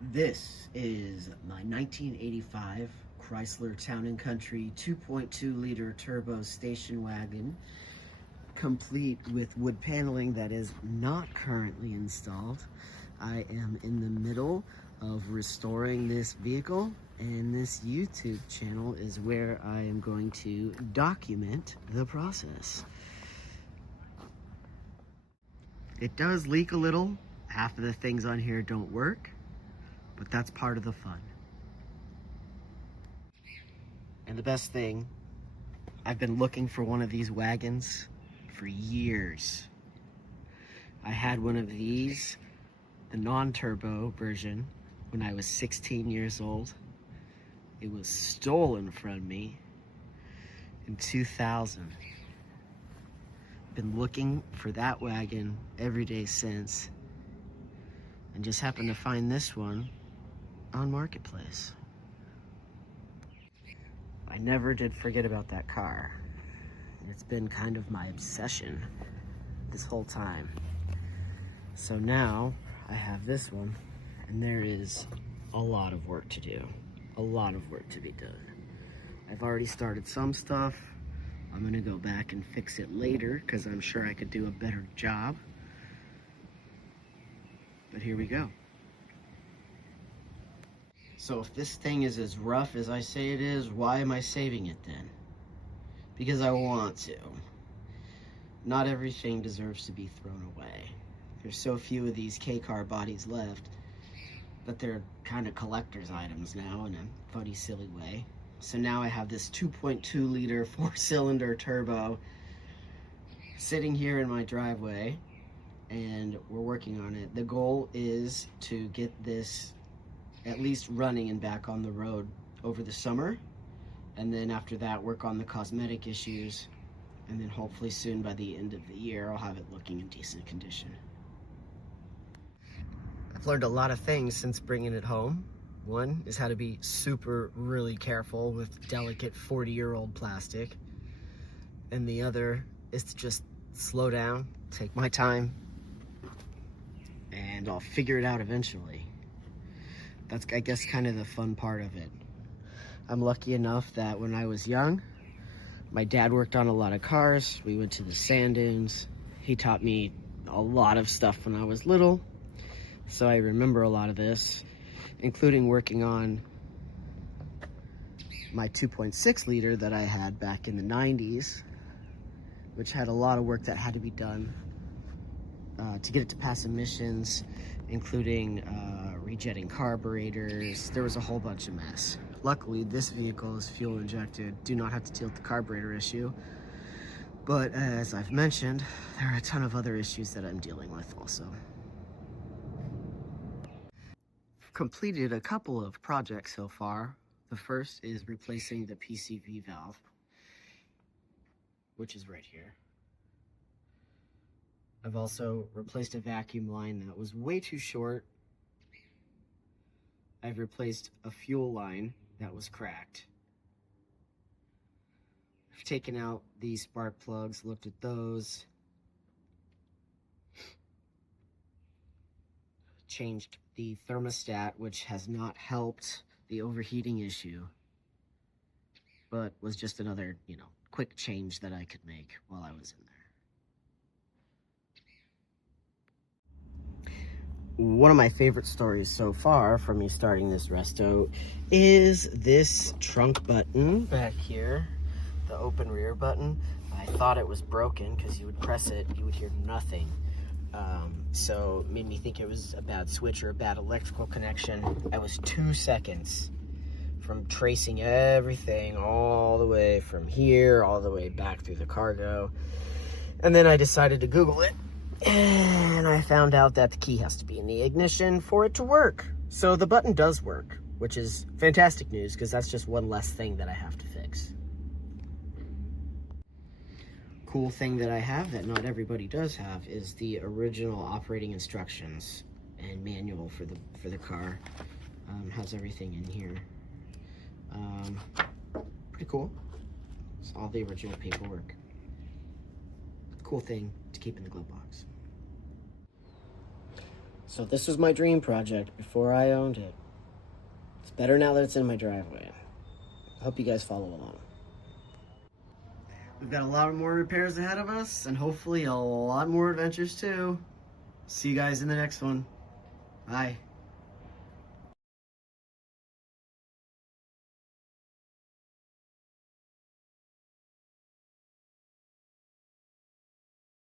This is my 1985 Chrysler Town Country 2.2 liter turbo station wagon, complete with wood paneling that is not currently installed. I am in the middle of restoring this vehicle, and this YouTube channel is where I am going to document the process. It does leak a little. Half of the things on here don't work, but that's part of the fun. And the best thing, I've been looking for one of these wagons for years. I had one of these, the non-turbo version, when I was 16 years old. It was stolen from me in 2000. Been looking for that wagon every day since, and just happened to find this one on Marketplace. I never did forget about that car. It's been kind of my obsession this whole time. So now I have this one, and there is a lot of work to do, a lot of work to be done. I've already started some stuff. I'm gonna go back and fix it later because I'm sure I could do a better job. But here we go. So if this thing is as rough as I say it is, why am I saving it then? Because I want to. Not everything deserves to be thrown away. There's so few of these K-car bodies left that they're kind of collector's items now in a funny, silly way. So now I have this 2.2 liter 4-cylinder turbo sitting here in my driveway, and we're working on it. The goal is to get this at least running and back on the road over the summer, and then after that work on the cosmetic issues, and then hopefully soon by the end of the year I'll have it looking in decent condition. I've learned a lot of things since bringing it home. One is how to be really careful with delicate 40-year-old plastic, and the other is to just slow down, take my time, and I'll figure it out eventually. That's, I guess, kind of the fun part of it. I'm lucky enough that when I was young, my dad worked on a lot of cars. We went to the sand dunes. He taught me a lot of stuff when I was little, so I remember a lot of this, including working on my 2.6 liter that I had back in the 90s, which had a lot of work that had to be done to get it to pass emissions, including rejetting carburetors. There was a whole bunch of mess. Luckily, this vehicle is fuel injected. Do not have to deal with the carburetor issue. But as I've mentioned, there are a ton of other issues that I'm dealing with also. I've completed a couple of projects so far. The first is replacing the PCV valve, which is right here. I've also replaced a vacuum line that was way too short. I've replaced a fuel line that was cracked. I've taken out these spark plugs, looked at those. Changed the thermostat, which has not helped the overheating issue, but was just another, quick change that I could make while I was in there. One of my favorite stories so far from me starting this resto is this trunk button back here, the open rear button. I thought it was broken because you would press it, you would hear nothing. So it made me think it was a bad switch or a bad electrical connection. I was 2 seconds from tracing everything all the way from here, all the way back through the cargo. And then I decided to Google it. And I found out that the key has to be in the ignition for it to work. So the button does work, which is fantastic news because that's just one less thing that I have to fix. Cool thing that I have that not everybody does have is the original operating instructions and manual for the car. Has everything in here. Pretty cool. It's all the original paperwork. Cool thing to keep in the glove box. So this was my dream project before I owned it. It's better now that it's in my driveway. I hope you guys follow along. We've got a lot more repairs ahead of us, and hopefully a lot more adventures too. See you guys in the next one. Bye.